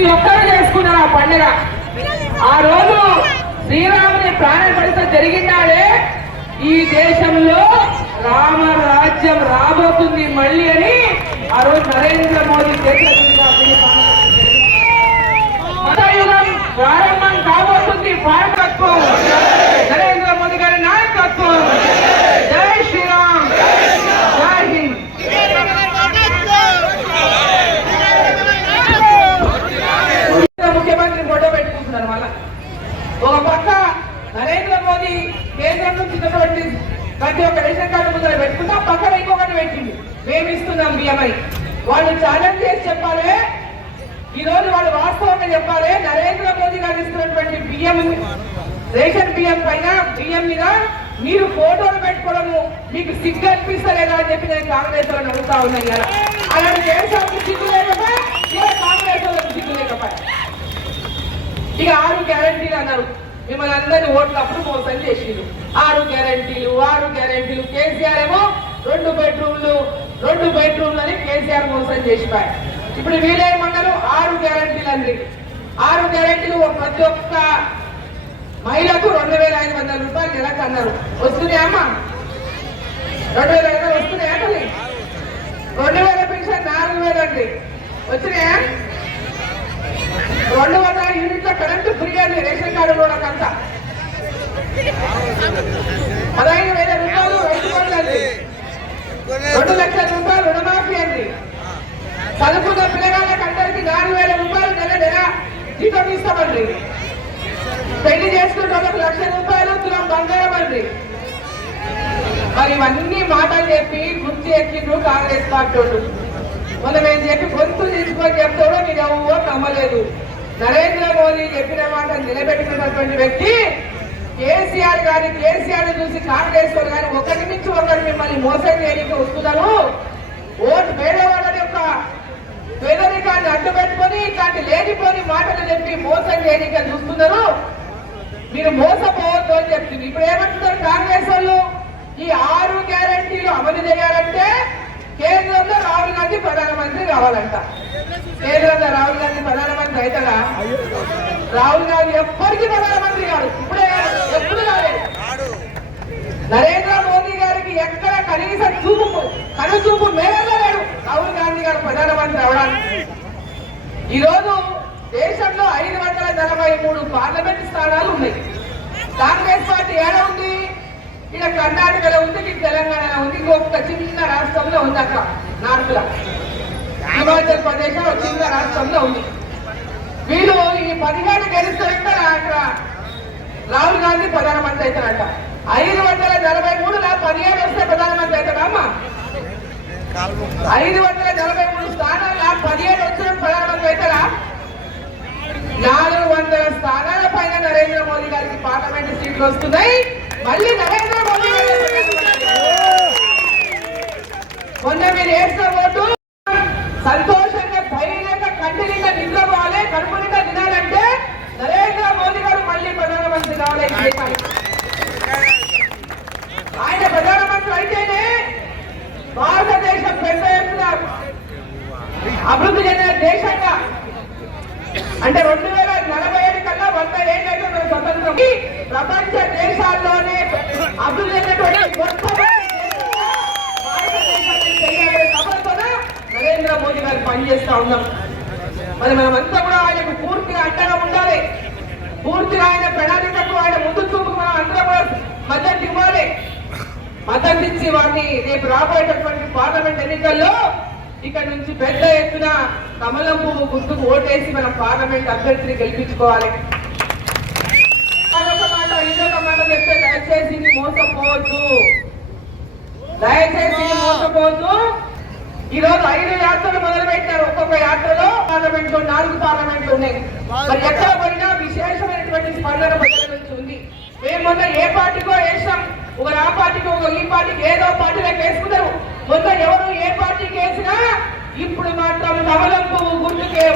ప్రతి ఒక్కరు చేసుకున్నారు ఆ పండుగ. ఆ రోజు శ్రీరాముని ప్రాణ ప్రతిష్ఠ జరిగినాడే ఈ దేశంలో రామరాజ్యం రాబోతుంది మళ్ళీ అని ఆ రోజు నరేంద్ర మోదీ మతయుగం ప్రారంభం కాబోతుంది. భారతత్వం, నరేంద్ర మోదీ గారి నాయకత్వం. జై శ్రీరామ్, జై హింద్. ముఖ్యమంత్రి ఫోటో పెట్టుకుంటున్నారు. మళ్ళా ఒక పక్క నరేంద్ర మోదీ కేంద్రం నుంచి ప్రతి ఒక్క రేషన్ కార్డు ముందర పెట్టుకుంటే ఆ పక్కన ఇంకొకటి పెట్టింది, మేము ఇస్తున్నాం బియ్యమై. వాళ్ళు ఛాలెంజ్ చేసి చెప్పాలి, ఈ రోజు వాళ్ళు వాస్తవంగా చెప్పాలి, నరేంద్ర మోదీ గారు ఇస్తున్నటువంటి బియ్యం, రేషన్ బియ్యం పైన బియ్యం మీద మీరు ఫోటోలు పెట్టుకోవడము మీకు సిగ్గు అనిపిస్తలేదా అని చెప్పి నేను కాంగ్రెస్ వాళ్ళని అడుగుతా ఉన్నాయి. అలాంటి దేశానికి సిగ్గు లేకపోతే కాంగ్రెస్ వాళ్ళకి సిగ్గు లేకపోతే ఇక 6 గ్యారంటీలు అన్నారు. మిమ్మల్ని అందరినీ ఓట్లప్పుడు మోసం చేసిండు. 6 గ్యారంటీలు. కేసీఆర్ ఏమో 2 బెడ్రూమ్లు అని కేసీఆర్ మోసం చేసిపోయారు. ఇప్పుడు వీళ్ళేమన్నారు 6 గ్యారంటీలు అండి. 6 గ్యారంటీలు ప్రతి ఒక్క మహిళకు 2500 రూపాయలు నెలకు అన్నారు. వస్తున్నాయమ్మా? 2500 వస్తున్నాయా? 2000 పెన్షన్ 4000 అండి వచ్చినాయా? 200 యూనిట్ల కరెంటు ఫ్రీ అండి రేషన్ కార్డు అంతా. 15,000 రూపాయలు రైతు బంధు అండి. 2 లక్షల రూపాయలు రుణమాఫీ అండి. చదువుకున్న పిల్లగాళ్ళకి అందరికీ 4,000 రూపాయలు నెల జీతం ఇస్తామండి. పెళ్లి చేసుకుంటే 1 లక్ష రూపాయలు తులం బంగారం అండి. మరి ఇవన్నీ మాటలు చెప్పి గుర్తు ఎక్కిండ్రు కాంగ్రెస్ పార్టీ వాళ్ళు. మనం ఏం చెప్పి గొంతు తీసుకొని చెప్తాడో మీరు ఎవరో నమ్మలేదు. నరేంద్ర మోదీ చెప్పిన మాట నిలబెట్టుకున్నటువంటి వ్యక్తి కేసీఆర్ గారి. కేసీఆర్ చూసి కాంగ్రెస్ వాళ్ళు కానీ ఒకరి నుంచి ఒకరు మిమ్మల్ని మోసం చేయడానికి వస్తున్నారు. ఓటు పేదవాళ్ళని యొక్క పేదరికాన్ని అడ్డు పెట్టుకొని ఇట్లాంటి లేనిపోని మాటలు చెప్పి మోసం చేయడానికి చూస్తున్నారు. మీరు మోసపోవద్దు అని చెప్తుంది. ఇప్పుడు ఏమంటున్నారు కాంగ్రెస్ వాళ్ళు? ఈ 6 గ్యారంటీలు అమలు చేయాలంటే కేంద్రంలో రాహుల్ గాంధీ ప్రధానమంత్రి కావాలంట. కేంద్రంలో రాహుల్ గాంధీ ప్రధానమంత్రి అవుతాడా? రాహుల్ గాంధీ ఎప్పటికీ ప్రధానమంత్రి కాదు. ఇప్పుడే ఎప్పుడు కాలేదు. నరేంద్ర మోదీ గారికి ఎక్కడ కనీస కనుచూపు మేరలో లేడు రాహుల్ గాంధీ గారు ప్రధానమంత్రి అవడానికి. ఈరోజు దేశంలో 543 పార్లమెంట్ స్థానాలు ఉన్నాయి. కాంగ్రెస్ పార్టీ ఏడ ఉంది? ఇక్కడ కర్ణాటకలో ఉంది, ఇక్కడ తెలంగాణలో ఉంది, ఇంకొక చిన్న రాష్ట్రంలో ఉంది, అక్కడ నార్త్ లో హిమాచల్ ప్రదేశ్ లో చిన్న రాష్ట్రంలో ఉంది. వీళ్ళు ఈ 17 గెలుస్తారంటే అక్కడ రాహుల్ గాంధీ ప్రధానమంత్రి అవుతారంట. 543లో 17 వస్తే ప్రధానమంత్రి అవుతాడా అమ్మా? 543 స్థానాల 17 వచ్చిన ప్రధానమంత్రి అవుతారా? 400 స్థానాల పైన నరేంద్ర మోదీ గారికి పార్లమెంట్ సీట్లు వస్తున్నాయి. మళ్ళీ నరేంద్ర మోదీ మొన్న మీరు వేసిన ఓటు సంతోషంగా ధైర్యంగా కంటి నిండా నిద్రపోవాలి, కడుపు నిండా తినాలంటే నరేంద్ర మోదీ గారు మళ్ళీ ప్రధానమంత్రి కావాలి. ఆయన ప్రధానమంత్రి అయితేనే భారతదేశం పెద్ద ఎత్తున అభివృద్ధి చెందిన దేశంగా, అంటే 2047 కల్లా 100 ఏళ్ళైతే మన స్వతంత్రం ప్రపంచ దేశాల్లోనే అభివృద్ధి చెందినటువంటి నరేంద్ర మోదీ గారు పనిచేస్తా ఉన్నాం. మరి మనమంతా కూడా ఆయనకు పూర్తిగా అండగా ఉండాలి. పూర్తిగా ఆయన ప్రణాళికకు, ఆయన ముందు చూపుకు మనం అందరం కూడా మద్దతు ఇవ్వాలి. మద్దతు ఇచ్చి వారిని రేపు రాబోయేటటువంటి పార్లమెంట్ ఎన్నికల్లో ఇక్కడ నుంచి పెద్ద ఎత్తున కమలం పువ్వు గుర్తుకు ఓటేసి మనం పార్లమెంట్ అభ్యర్థిని గెలిపించుకోవాలి. ఇంకొక మాట చెప్తే దయచేసి మోసపోవద్దు. ఈ రోజు 5 యాత్రలు మొదలు పెట్టారు. ఒక్కొక్క యాత్రలో పార్లమెంట్ 4 పార్లమెంట్లు ఉన్నాయి. మరి ఎక్కడ పోయినా విశేషమైనటువంటి స్పందన ప్రజల నుంచి ఉంది. మేము మొన్న ఏ పార్టీకో వేసాం, ఒక ఆ పార్టీకి ఒక ఈ పార్టీకి ఏదో పార్టీలోకి వేసుకున్నారు. మొన్న ఎవరు ఏ పార్టీకి వేసినా ఇప్పుడు మాత్రం కమలం పువ్వు గుర్తుకే.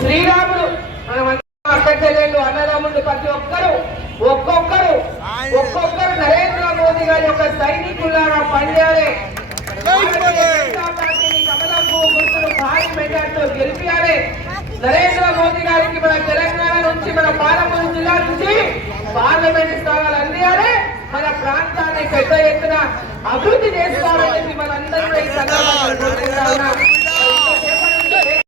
శ్రీరాముడు అక్క చెల్లెళ్ళు అన్నదమ్ముళ్ళు ప్రతి ఒక్కొక్కరు నరేంద్ర మోదీ గారి యొక్క సైనికుల్లాగా పనిచేయాలి. కమలం నరేంద్ర మోదీ గారికి మన తెలంగాణ నుంచి మన పాలమూరు జిల్లా నుంచి పార్లమెంట్ స్థానాలు అందియాలి, మన ప్రాంతాన్ని పెద్ద ఎత్తున అభివృద్ధి చేసుకోవాలని మనందరూ ఈ సందర్భంగా కోరుకుంటా ఉన్నాం.